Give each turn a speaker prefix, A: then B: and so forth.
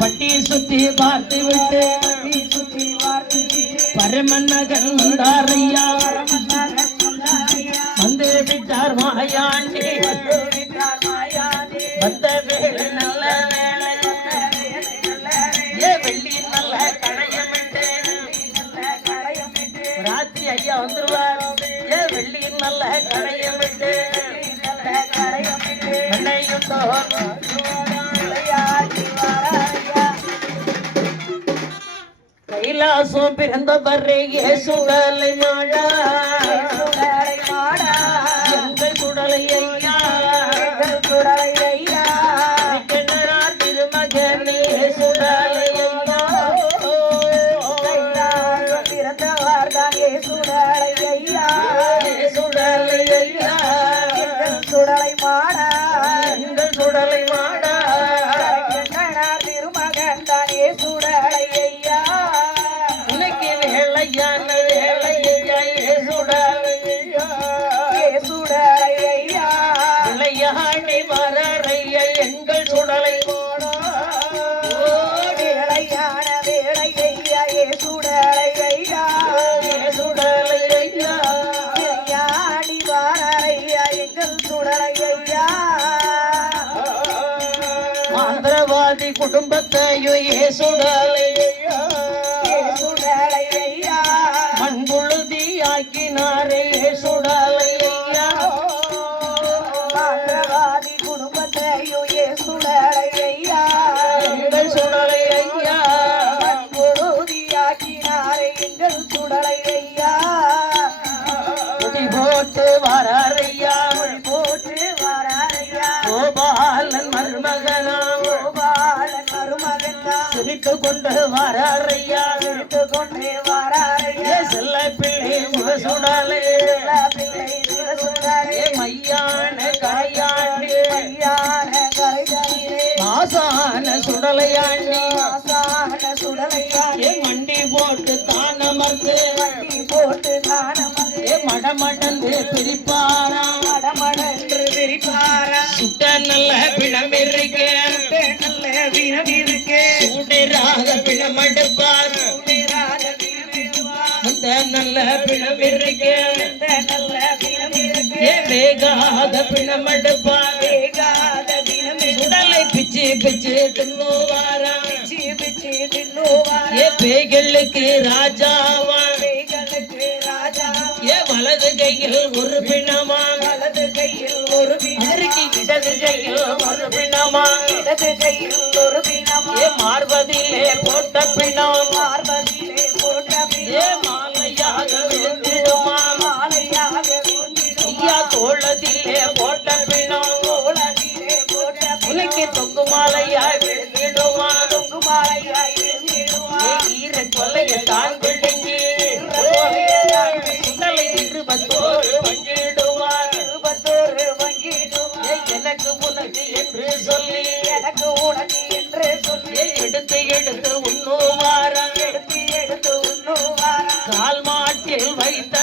A: பட்டி சுத்தி பார்த்து விட்டு
B: சுற்றி வார்த்தை
A: பரமநகன் வந்தாரையா வந்து விட்டார் மாயாண்டி. வந்த வேலை நல்ல வேலை. ஏ வெள்ளி நல்ல கடையமிட்டு ராத்திரி ஐயா வந்துருவார். ஏ வெள்ளி நல்ல கடையமிட்டு கைலாசம் பிறந்த பிறந்தவரே சுடலை மாழா மண்புழுதி ஆக்கினாரே ஏ சுடலை ஐயா
B: மாற்றவாதி குடும்பத்தையும் ஏ சுடலை ஐயா எங்கள்
A: சுடலை ஐயா
B: பொருதியாக்கினாரே எங்கள் சுடலை ஐயா
A: குடி போட்டு வராரையா சிரித்து கொண்டு வராரையா.
B: எடுத்து கொண்டே வாரையா
A: செல்ல பிள்ளை சுடலை
B: பிள்ளை சிவசுடலை ஏ
A: மையான காயாண்டி
B: ஐயான கரைதலிலே
A: மாசான சுடலையாண்டி.
B: ஆசான சுடலையாடி ஏ
A: மண்டி போட்டு தானமர்ந்து
B: வண்டி போட்டு ஏ
A: மடமடந்து பிரிப்பாராம் சூடராக பிணம் அந்த நல்ல பிணம் இருக்கு வேகாத பிணம்
B: உடலை
A: பிச்சு பிச்சு தின்னுவாரா.
B: பிச்சி ஏ
A: பேய்களுக்கு ராஜாவா. ஏ வலது கையில் ஒரு பிணமா.
B: வலது கையில் ஒரு பிணம்
A: இடது கையில் ஒரு பிணமா.
B: இடது கையில்
A: தோளத்திலே போட்ட பிள்ளை
B: உனக்கு
A: தொங்கு மாலையாய் விழுந்துடுமா
B: தொங்கு மாலையாய் விழுந்துடுமா
A: ஈர கொல்லையை தான் பிள்ளைங்க
B: சுண்டலை
A: இருபத்தோரு பங்கிடுவார்
B: இருபத்தோரு பங்கிடுவார்
A: எனக்கு உனக்கு என்று சொல்லி
B: எனக்கு உனக்கு என்று சொல்லி.
A: எடுத்து எடுத்து உண்ணுவாரா
B: எடுத்து எடுத்து உண்ணுவாரா
A: கால் மாட்டில் வைத்த